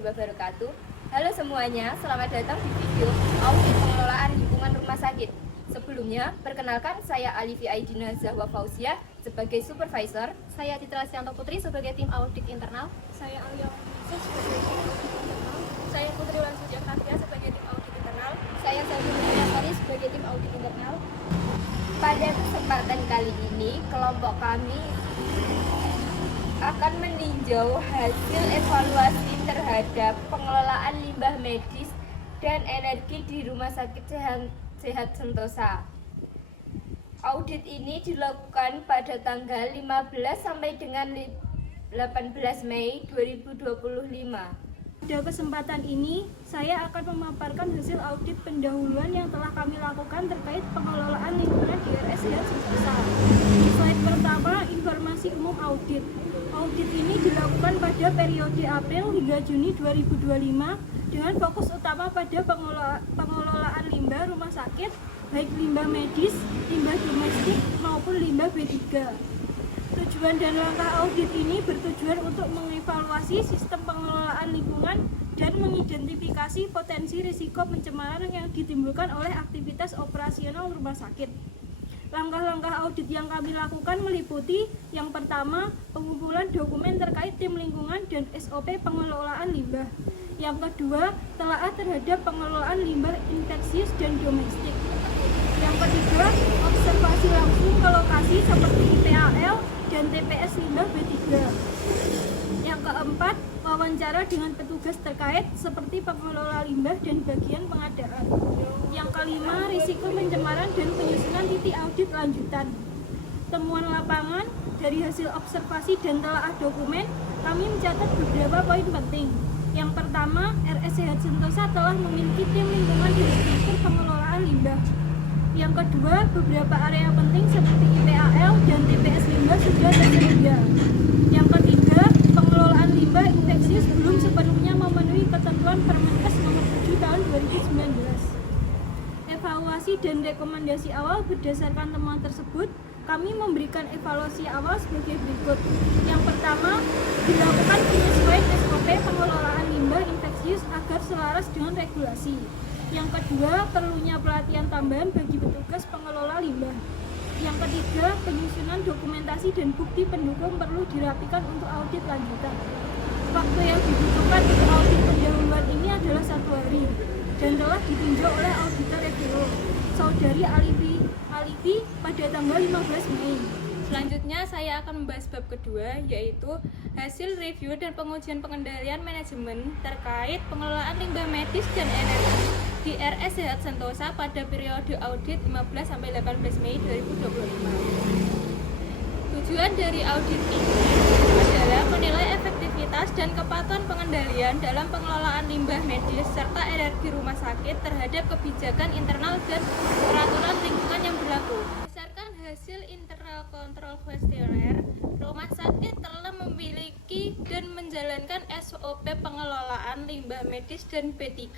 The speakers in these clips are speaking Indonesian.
warahmatullahi wabarakatuh. Halo semuanya, selamat datang di video audit pengelolaan lingkungan rumah sakit. Sebelumnya, perkenalkan saya Alifi Aidina Zahwa Fauzia sebagai supervisor. Saya Citra Sianto Putri sebagai tim audit internal. Saya Alia Omnisa sebagai tim audit internal. Saya Putri Wansuja Fatia sebagai tim audit internal. Saya Sabina Sari sebagai tim audit internal. Pada kesempatan kali ini, kelompok kami akan meninjau hasil evaluasi terhadap pengelolaan limbah medis dan energi di Rumah Sakit Sehat Sentosa. Audit ini dilakukan pada tanggal 15 sampai dengan 18 Mei 2025. Pada kesempatan ini, saya akan memaparkan hasil audit pendahuluan yang telah kami lakukan terkait pengelolaan lingkungan di RS Sehat Sentosa. Slide pertama, informasi umum audit. Audit ini dilakukan pada periode April hingga Juni 2025 dengan fokus utama pada pengelolaan limbah rumah sakit, baik limbah medis, limbah domestik, maupun limbah B3. Tujuan dan langkah audit ini bertujuan untuk mengevaluasi sistem pengelolaan lingkungan dan mengidentifikasi potensi risiko pencemaran yang ditimbulkan oleh aktivitas operasional rumah sakit. Langkah-langkah audit yang kami lakukan meliputi yang pertama, pengumpulan dokumen terkait tim lingkungan dan SOP pengelolaan limbah. Yang kedua, telaah terhadap pengelolaan limbah infeksius dan domestik. Yang ketiga, observasi langsung ke lokasi seperti IPAL dan TPS limbah B3. Yang keempat, wawancara dengan petugas terkait seperti pengelola limbah dan bagian pengadaan. Yang kelima, risiko pencemaran dan penyusunan titik audit lanjutan. Temuan lapangan dari hasil observasi dan telaah dokumen, kami mencatat beberapa poin penting. Yang pertama, RS Sehat Sentosa telah memiliki tim lingkungan dan struktur pengelolaan limbah. Yang kedua, beberapa area penting seperti IPAL dan TPS limbah sudah tersedia. Yang ketiga, pengelolaan limbah infeksius belum sepenuhnya memenuhi ketentuan Permenkes nomor 7 tahun 2019. Evaluasi dan rekomendasi awal berdasarkan temuan tersebut, kami memberikan evaluasi awal sebagai berikut. Yang pertama, dilakukan penyesuaian SOP pengelolaan limbah infeksius agar selaras dengan regulasi. Yang kedua, perlunya pelatihan tambahan bagi petugas pengelola limbah. Yang ketiga, penyusunan dokumentasi dan bukti pendukung perlu dirapikan untuk audit lanjutan. Waktu yang dibutuhkan untuk audit pendahuluan ini adalah 1 hari dan telah ditinjau oleh auditor Revelo, Saudari Alifi pada tanggal 15 Mei. Selanjutnya saya akan membahas bab kedua, yaitu hasil review dan pengujian pengendalian manajemen terkait pengelolaan limbah medis dan energi di RS Sehat Sentosa pada periode audit 15-18 Mei 2025. Tujuan dari audit ini adalah menilai efektivitas dan kepatuhan pengendalian dalam pengelolaan limbah medis serta energi rumah sakit terhadap kebijakan internal dan peraturan lingkungan yang berlaku. Berdasarkan hasil internal control questionnaire, rumah sakit telah memiliki dan menjalankan SOP pengelolaan limbah medis dan B3.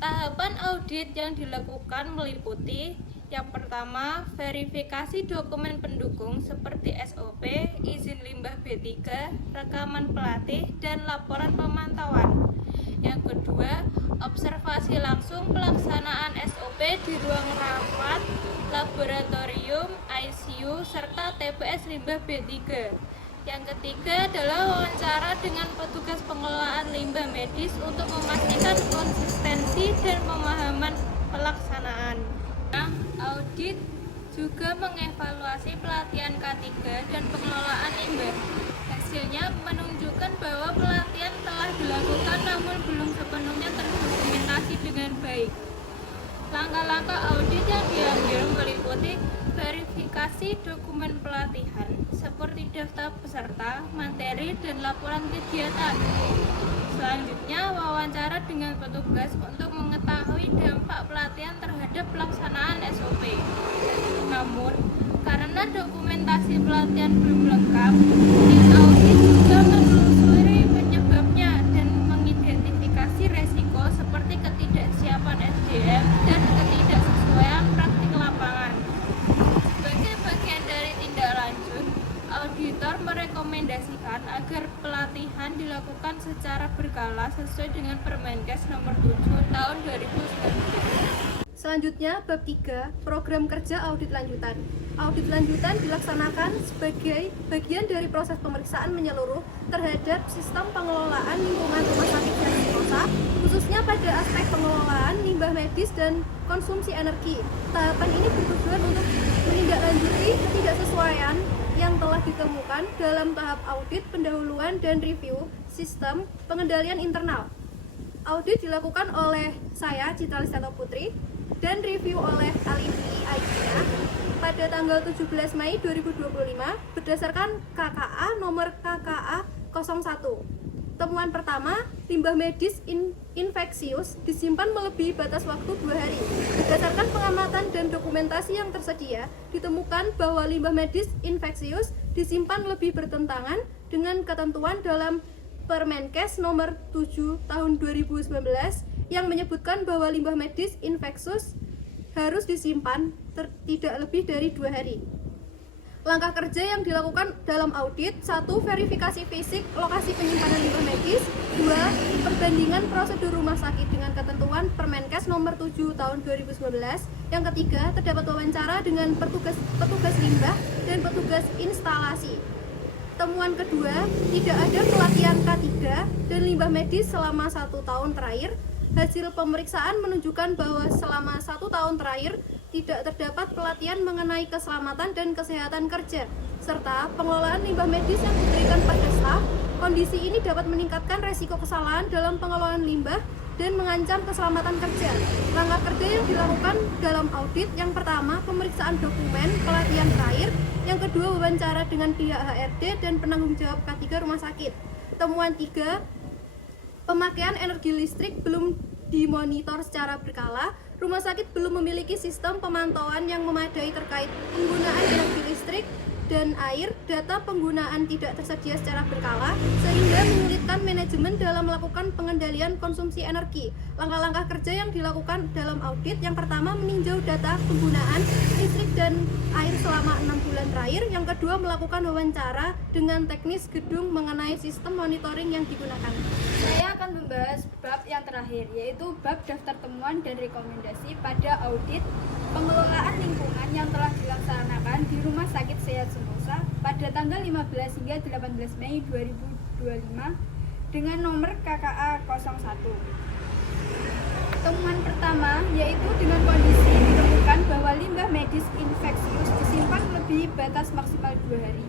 Tahapan audit yang dilakukan meliputi yang pertama, verifikasi dokumen pendukung seperti SOP, izin limbah B3, rekaman pelatih, dan laporan pemantauan. Yang kedua, observasi langsung pelaksanaan SOP di ruang rawat, laboratorium, ICU, serta TPS limbah B3. Yang ketiga adalah wawancara dengan petugas pengelolaan limbah medis untuk memastikan konsistensi dan pemahaman pelaksanaan. Audit juga mengevaluasi pelatihan K3 dan pengelolaan limbah. Hasilnya menunjukkan bahwa pelatihan telah dilakukan namun belum sepenuhnya terdokumentasi dengan baik. Langkah-langkah audit yang diambil meliputi verifikasi dokumen pelatihan seperti daftar peserta, materi, dan laporan kegiatan. Selanjutnya, wawancara dengan petugas untuk mengetahui dampak pelatihan terhadap pelaksanaan SOP. Namun, karena dokumentasi pelatihan belum lengkap, tim audit juga menelusuri penyebabnya dan mengidentifikasi resiko seperti ketidaksiapan SDM dan ketidaksesuaian praktik lapangan. Sebagai bagian dari tindak lanjut, auditor merekomendasikan agar pelatihan dilakukan secara berkala sesuai dengan Permenkes nomor 7 tahun 2019. Selanjutnya, bab 3, program kerja audit lanjutan. Audit lanjutan dilaksanakan sebagai bagian dari proses pemeriksaan menyeluruh terhadap sistem pengelolaan lingkungan rumah sakit dan sentosa, khususnya pada aspek pengelolaan limbah medis dan konsumsi energi. Tahapan ini bertujuan untuk menindaklanjuti ketidaksesuaian yang telah ditemukan dalam tahap audit, pendahuluan, dan review sistem pengendalian internal. Audit dilakukan oleh saya, Citra Listato Putri, dan review oleh Alifi Aidina pada tanggal 17 Mei 2025 berdasarkan KKA nomor KKA 01. Temuan pertama, limbah medis infeksius disimpan melebihi batas waktu 2 hari. Berdasarkan pengamatan dan dokumentasi yang tersedia, ditemukan bahwa limbah medis infeksius disimpan lebih bertentangan dengan ketentuan dalam Permenkes nomor 7 tahun 2019 yang menyebutkan bahwa limbah medis infeksius harus disimpan tidak lebih dari 2 hari. Langkah kerja yang dilakukan dalam audit: 1. Verifikasi fisik lokasi penyimpanan limbah medis. 2. Perbandingan prosedur rumah sakit dengan ketentuan Permenkes nomor 7 tahun 2019. Yang ketiga, terdapat wawancara dengan petugas limbah dan petugas instalasi. Temuan kedua, tidak ada pelatihan K3 dan limbah medis selama 1 tahun terakhir. Hasil pemeriksaan menunjukkan bahwa selama 1 tahun terakhir tidak terdapat pelatihan mengenai keselamatan dan kesehatan kerja, serta pengelolaan limbah medis yang diberikan pada staf. Kondisi ini dapat meningkatkan resiko kesalahan dalam pengelolaan limbah dan mengancam keselamatan kerja. Langkah kerja yang dilakukan dalam audit: yang pertama, pemeriksaan dokumen pelatihan terakhir. Yang kedua, wawancara dengan pihak HRD dan penanggung jawab K3 rumah sakit. Temuan 3, pemakaian energi listrik belum dimonitor secara berkala. Rumah sakit belum memiliki sistem pemantauan yang memadai terkait penggunaan energi listrik dan air. Data penggunaan tidak tersedia secara berkala sehingga menyulitkan manajemen dalam melakukan pengendalian konsumsi energi. Langkah-langkah kerja yang dilakukan dalam audit: yang pertama, meninjau data penggunaan listrik dan air selama 6 bulan terakhir. Yang kedua, melakukan wawancara dengan teknis gedung mengenai sistem monitoring yang digunakan. Saya akan membahas bab yang terakhir, yaitu bab daftar temuan dan rekomendasi pada audit pengelolaan lingkungan yang telah dilaksanakan di Rumah Sakit Sehat Sentosa pada tanggal 15 hingga 18 Mei 2025 dengan nomor KKA 01. Temuan pertama, yaitu dengan kondisi ditemukan bahwa limbah medis infeksius disimpan melebihi batas maksimal 2 hari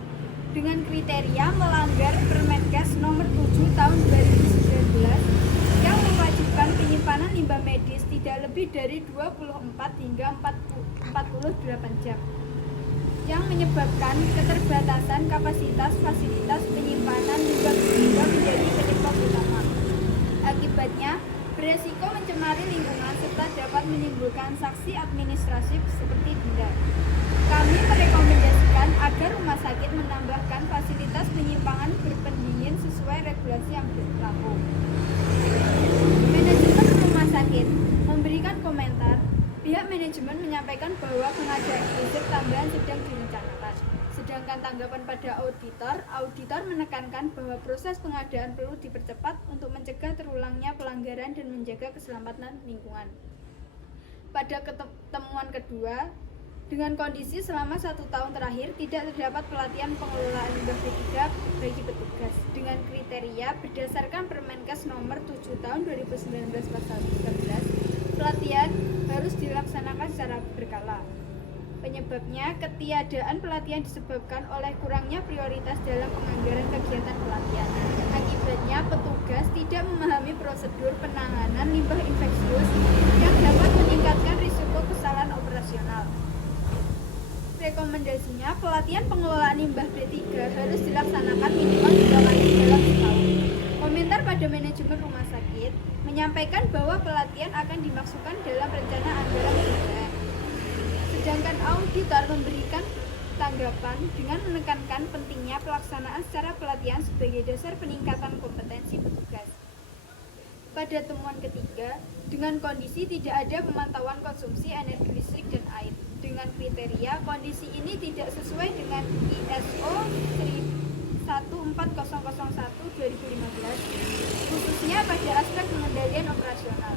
dengan kriteria melanggar Permenkes nomor 7 tahun 2019 yang mewajibkan penyimpanan limbah medis tidak lebih dari 24 hingga 48 jam, yang menyebabkan keterbatasan kapasitas fasilitas penyimpanan limbah menjadi penyebab utama. Akibatnya, beresiko mencemari lingkungan serta dapat menimbulkan sanksi administratif seperti denda. Kami merekomendasikan agar rumah sakit menambahkan fasilitas penyimpanan berpendingin sesuai regulasi yang berlaku. Manajemen rumah sakit memberikan komentar. Pihak manajemen menyampaikan bahwa pengadaan listrik tambahan sedang direncanakan. Sedangkan tanggapan pada auditor menekankan bahwa proses pengadaan perlu dipercepat untuk mencegah terulangnya pelanggaran dan menjaga keselamatan lingkungan. Pada temuan kedua, dengan kondisi selama 1 tahun terakhir tidak terdapat pelatihan pengelolaan limbah B3 bagi petugas dengan kriteria berdasarkan Permenkes nomor 7 tahun 2019 pasal 13, pelatihan harus dilaksanakan secara berkala. Penyebabnya, ketiadaan pelatihan disebabkan oleh kurangnya prioritas dalam penganggaran kegiatan pelatihan. Akibatnya, petugas tidak memahami prosedur penanganan limbah infeksius yang dapat meningkatkan risiko kesalahan operasional. Rekomendasinya, pelatihan pengelolaan limbah B3 harus dilaksanakan minimal 2 kali dalam setahun. Komentar pada manajemen rumah sakit menyampaikan bahwa pelatihan akan dimasukkan dalam rencana anggaran perusahaan. Sedangkan auditor memberikan tanggapan dengan menekankan pentingnya pelaksanaan secara pelatihan sebagai dasar peningkatan kompetensi petugas. Pada temuan ketiga, dengan kondisi tidak ada pemantauan konsumsi energi listrik dan air. Dengan kriteria kondisi ini tidak sesuai dengan ISO 1401/2015, khususnya pada aspek pengendalian operasional.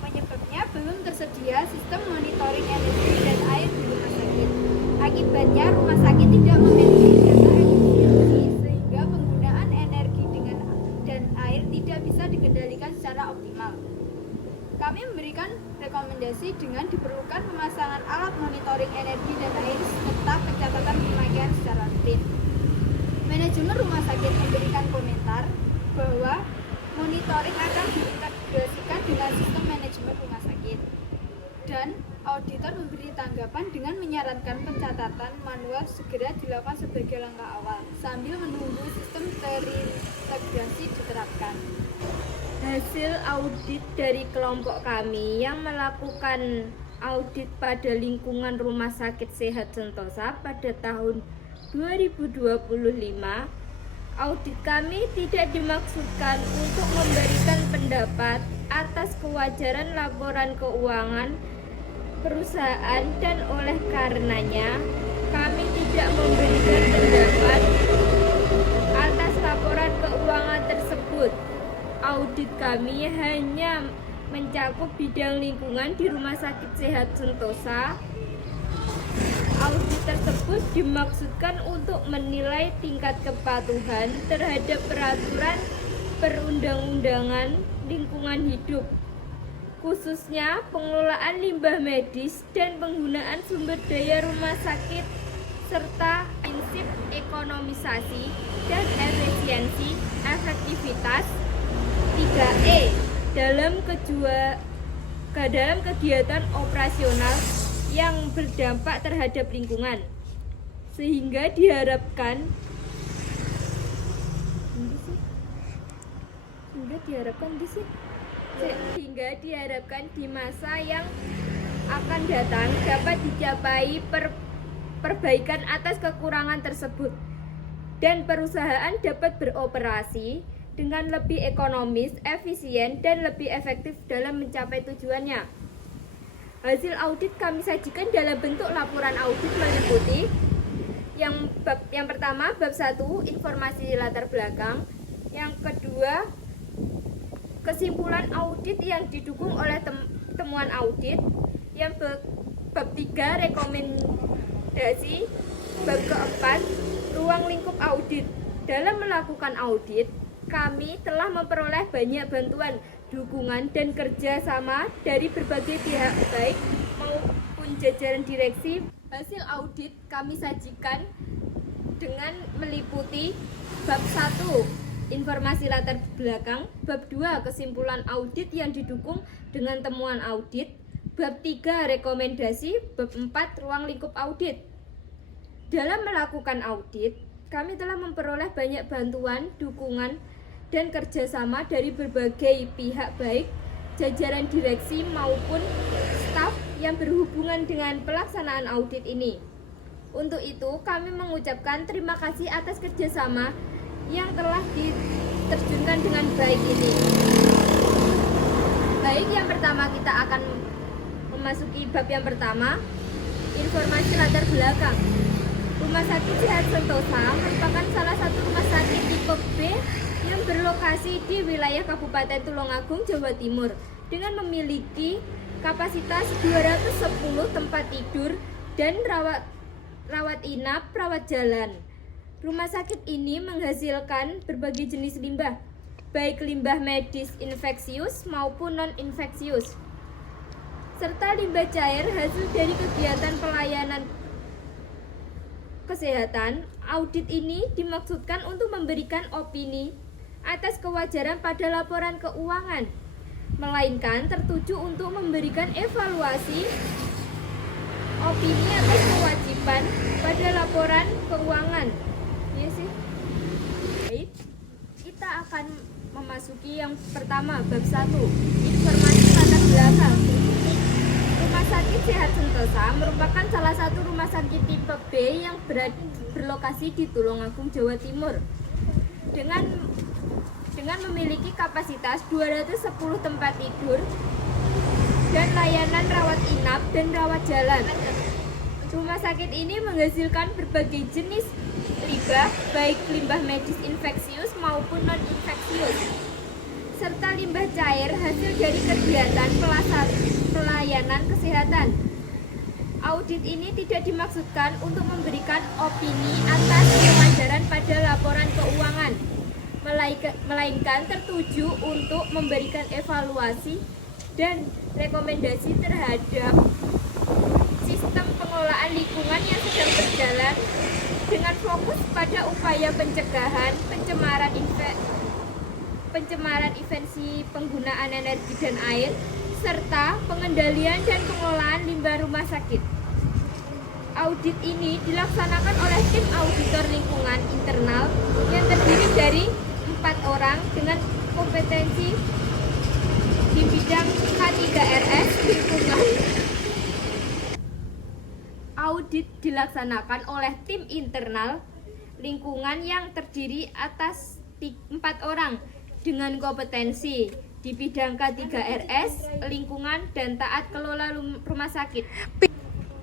Penyebabnya belum tersedia sistem monitoring energi dan air di rumah sakit. Akibatnya rumah sakit tidak memiliki data efisiensi sehingga penggunaan energi dan air tidak bisa dikendalikan secara optimal. Kami memberikan rekomendasi dengan diperlukan pemasangan alat monitoring energi dan air serta pencatatan pemakaian secara rutin. Manajemen rumah sakit memberikan komentar bahwa monitoring akan diintegrasikan dengan sistem manajemen rumah sakit. Dan auditor memberi tanggapan dengan menyarankan pencatatan manual segera dilakukan sebagai langkah awal sambil menunggu sistem terintegrasi diterapkan. Hasil audit dari kelompok kami yang melakukan audit pada lingkungan Rumah Sakit Sehat Sentosa pada tahun 2025, audit kami tidak dimaksudkan untuk memberikan pendapat atas kewajaran laporan keuangan perusahaan dan oleh karenanya kami tidak memberikan pendapat atas laporan keuangan tersebut. Audit kami hanya mencakup bidang lingkungan di Rumah Sakit Sehat Sentosa. Audit tersebut dimaksudkan untuk menilai tingkat kepatuhan terhadap peraturan perundang-undangan lingkungan hidup, khususnya pengelolaan limbah medis dan penggunaan sumber daya rumah sakit, serta prinsip ekonomisasi dan efisiensi efektivitas 3E dalam kegiatan operasional yang berdampak terhadap lingkungan, sehingga diharapkan di masa yang akan datang dapat dicapai perbaikan atas kekurangan tersebut dan perusahaan dapat beroperasi dengan lebih ekonomis, efisien, dan lebih efektif dalam mencapai tujuannya. Hasil audit kami sajikan dalam bentuk laporan audit meliputi yang pertama, bab 1, informasi latar belakang. Yang kedua, kesimpulan audit yang didukung oleh temuan audit. Yang bab 3, rekomendasi. Bab keempat, ruang lingkup audit. Dalam melakukan audit, kami telah memperoleh banyak bantuan, dukungan, dan kerjasama dari berbagai pihak baik maupun jajaran direksi. Hasil audit kami sajikan dengan meliputi bab 1, informasi latar belakang, bab 2, kesimpulan audit yang didukung dengan temuan audit, bab 3, rekomendasi, bab 4, ruang lingkup audit. Dalam melakukan audit, kami telah memperoleh banyak bantuan, dukungan, dan kerjasama dari berbagai pihak baik jajaran direksi maupun staf yang berhubungan dengan pelaksanaan audit ini. Untuk itu, kami mengucapkan terima kasih atas kerjasama yang telah diterjunkan dengan baik ini. Baik, yang pertama kita akan memasuki bab yang pertama, informasi latar belakang. Rumah Sakit Sehat Sentosa merupakan salah satu rumah sakit tipe B yang berlokasi di wilayah Kabupaten Tulungagung, Jawa Timur, dengan memiliki kapasitas 210 tempat tidur dan rawat inap, rawat jalan. Rumah sakit ini menghasilkan berbagai jenis limbah, baik limbah medis infeksius maupun non-infeksius, serta limbah cair hasil dari kegiatan pelayanan kesehatan. Audit ini dimaksudkan untuk memberikan opini atas kewajaran pada laporan keuangan, melainkan tertuju untuk memberikan evaluasi opini atas kewajiban pada laporan keuangan. Ya sih. Baik, kita akan memasuki yang pertama, bab 1, informasi latar belakang. Rumah Sakit Sehat Sentosa merupakan salah satu rumah sakit tipe B yang berlokasi di Tulungagung, Jawa Timur, dengan memiliki kapasitas 210 tempat tidur dan layanan rawat inap dan rawat jalan. Rumah sakit ini menghasilkan berbagai jenis limbah, baik limbah medis infeksius maupun non-infeksius, serta limbah cair hasil dari kegiatan pelayanan kesehatan. Audit ini tidak dimaksudkan untuk memberikan opini atas kewajaran pada laporan keuangan, melainkan tertuju untuk memberikan evaluasi dan rekomendasi terhadap sistem pengelolaan lingkungan yang sedang berjalan dengan fokus pada upaya pencegahan pencemaran efisiensi penggunaan energi dan air, serta pengendalian dan pengelolaan limbah rumah sakit. Audit ini dilaksanakan oleh tim auditor lingkungan internal yang terdiri dari 4 orang dengan kompetensi di bidang K3RS lingkungan. Audit dilaksanakan oleh tim internal lingkungan yang terdiri atas 4 orang dengan kompetensi di bidang K3RS lingkungan dan taat kelola rumah sakit.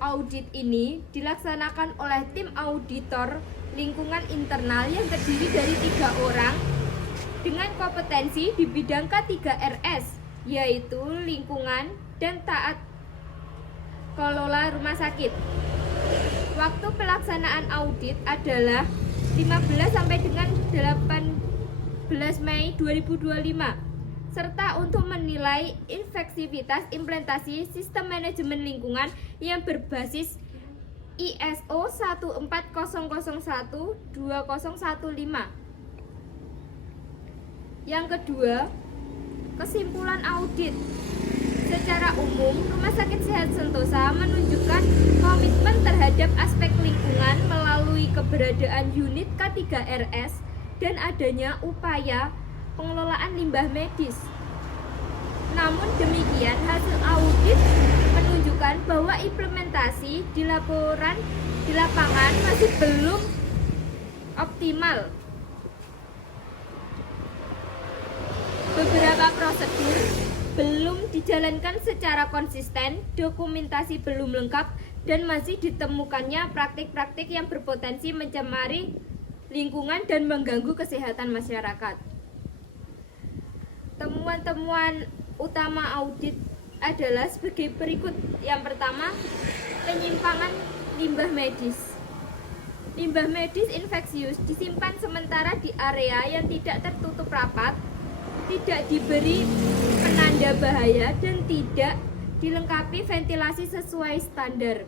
Audit ini dilaksanakan oleh tim auditor lingkungan internal yang terdiri dari 3 orang dengan kompetensi di bidang K3RS, yaitu lingkungan dan taat kelola rumah sakit. Waktu pelaksanaan audit adalah 15 sampai dengan 18 Mei 2025. Serta untuk menilai efektivitas implementasi sistem manajemen lingkungan yang berbasis ISO 14001-2015. Yang kedua, kesimpulan audit. Secara umum, Rumah Sakit Sehat Sentosa menunjukkan komitmen terhadap aspek lingkungan melalui keberadaan unit K3RS dan adanya upaya pengelolaan limbah medis. Namun demikian, hasil audit menunjukkan bahwa implementasi di lapangan masih belum optimal. Beberapa prosedur belum dijalankan secara konsisten, dokumentasi belum lengkap, dan masih ditemukannya praktik-praktik yang berpotensi mencemari lingkungan dan mengganggu kesehatan masyarakat. Temuan-temuan utama audit adalah sebagai berikut. Yang pertama, penyimpangan limbah medis. Limbah medis infeksius disimpan sementara di area yang tidak tertutup rapat, tidak diberi penanda bahaya, dan tidak dilengkapi ventilasi sesuai standar.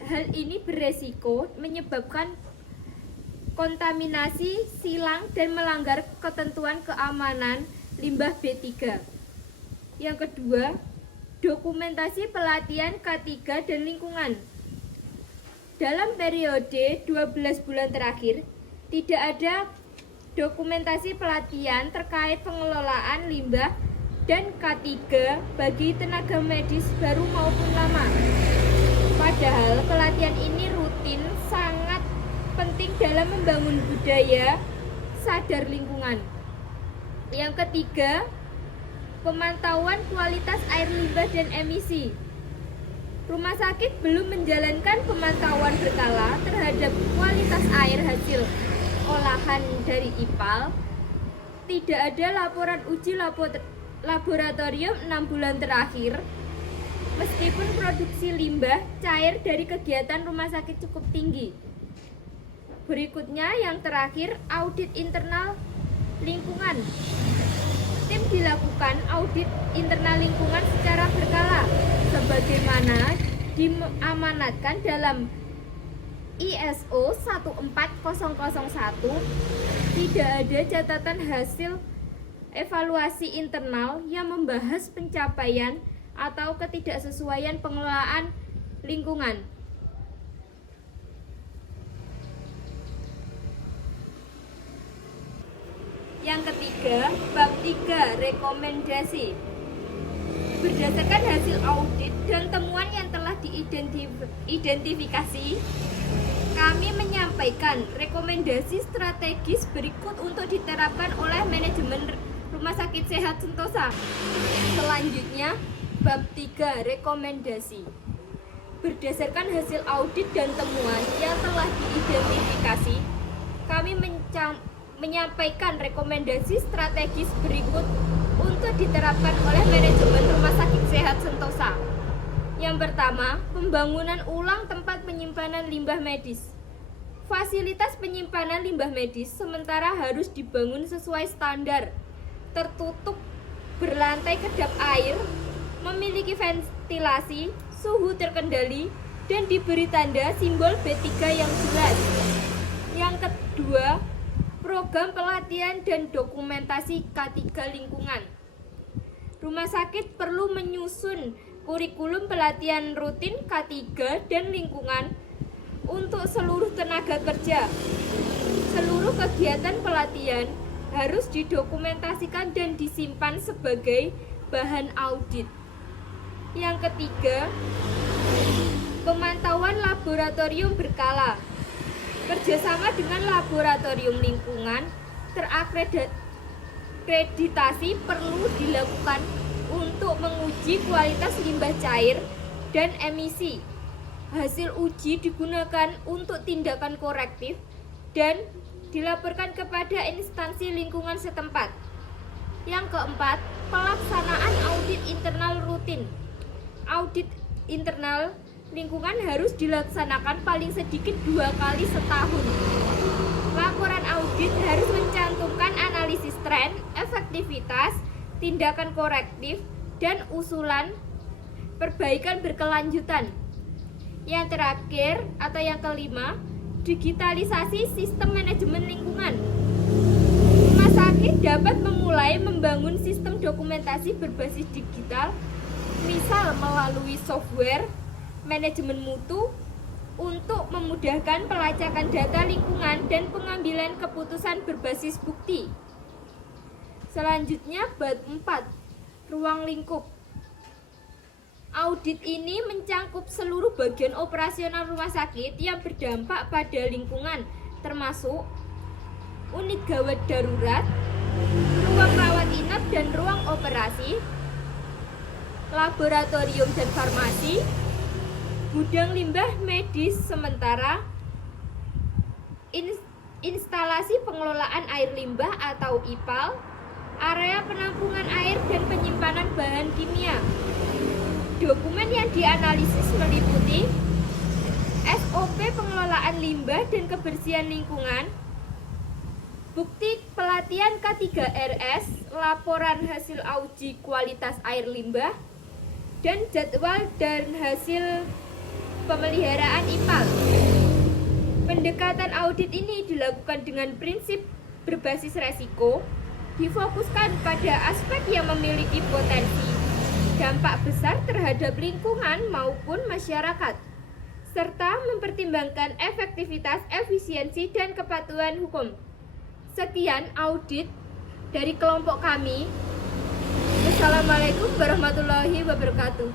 Hal ini beresiko menyebabkan kontaminasi silang dan melanggar ketentuan keamanan limbah B3. Yang kedua, dokumentasi pelatihan K3 dan lingkungan. Dalam periode 12 bulan terakhir, tidak ada dokumentasi pelatihan terkait pengelolaan limbah dan K3 bagi tenaga medis baru maupun lama. Padahal pelatihan ini rutin, sangat penting dalam membangun budaya sadar lingkungan. Yang ketiga, pemantauan kualitas air limbah dan emisi. Rumah sakit belum menjalankan pemantauan berkala terhadap kualitas air hasil olahan dari IPAL. Tidak ada laporan uji laboratorium 6 bulan terakhir. Meskipun produksi limbah cair dari kegiatan rumah sakit cukup tinggi. Berikutnya yang terakhir, audit internal lingkungan. Tim dilakukan audit internal lingkungan secara berkala sebagaimana diamanatkan dalam ISO 14001. Tidak ada catatan hasil evaluasi internal yang membahas pencapaian atau ketidaksesuaian pengelolaan lingkungan. Yang ketiga, bab 3, rekomendasi. Berdasarkan hasil audit dan temuan yang telah diidentifikasi, kami menyampaikan rekomendasi strategis berikut untuk diterapkan oleh manajemen Rumah Sakit Sehat Sentosa. Selanjutnya, bab 3, rekomendasi. Berdasarkan hasil audit dan temuan yang telah diidentifikasi, kami menyampaikan rekomendasi strategis berikut untuk diterapkan oleh manajemen Rumah Sakit Sehat Sentosa. Yang pertama, pembangunan ulang tempat penyimpanan limbah medis. Fasilitas penyimpanan limbah medis sementara harus dibangun sesuai standar, tertutup, berlantai kedap air, memiliki ventilasi, suhu terkendali, dan diberi tanda simbol B3 yang jelas. Yang kedua, program pelatihan dan dokumentasi K3 lingkungan. Rumah sakit perlu menyusun kurikulum pelatihan rutin K3 dan lingkungan untuk seluruh tenaga kerja. Seluruh kegiatan pelatihan harus didokumentasikan dan disimpan sebagai bahan audit. Yang ketiga, pemantauan laboratorium berkala. Kerjasama dengan laboratorium lingkungan terakreditasi perlu dilakukan untuk menguji kualitas limbah cair dan emisi. Hasil uji digunakan untuk tindakan korektif dan dilaporkan kepada instansi lingkungan setempat. Yang keempat, pelaksanaan audit internal rutin. Audit internal lingkungan harus dilaksanakan paling sedikit 2 kali setahun. Laporan audit harus mencantumkan analisis tren, efektivitas, tindakan korektif, dan usulan perbaikan berkelanjutan. Yang terakhir atau yang kelima, digitalisasi sistem manajemen lingkungan. Rumah sakit dapat memulai membangun sistem dokumentasi berbasis digital, misal melalui software manajemen mutu untuk memudahkan pelacakan data lingkungan dan pengambilan keputusan berbasis bukti. Selanjutnya bab 4, ruang lingkup. Audit ini mencangkup seluruh bagian operasional rumah sakit yang berdampak pada lingkungan, termasuk unit gawat darurat, ruang rawat inap dan ruang operasi, laboratorium dan farmasi, gudang limbah medis sementara, instalasi pengelolaan air limbah atau IPAL, area penampungan air dan penyimpanan bahan kimia. Dokumen yang dianalisis meliputi SOP pengelolaan limbah dan kebersihan lingkungan, bukti pelatihan K3RS, laporan hasil uji kualitas air limbah, dan jadwal dan hasil pemeliharaan IPAL. Pendekatan audit ini dilakukan dengan prinsip berbasis resiko, difokuskan pada aspek yang memiliki potensi dampak besar terhadap lingkungan maupun masyarakat, serta mempertimbangkan efektivitas, efisiensi, dan kepatuhan hukum. Sekian audit dari kelompok kami. Wassalamualaikum warahmatullahi wabarakatuh.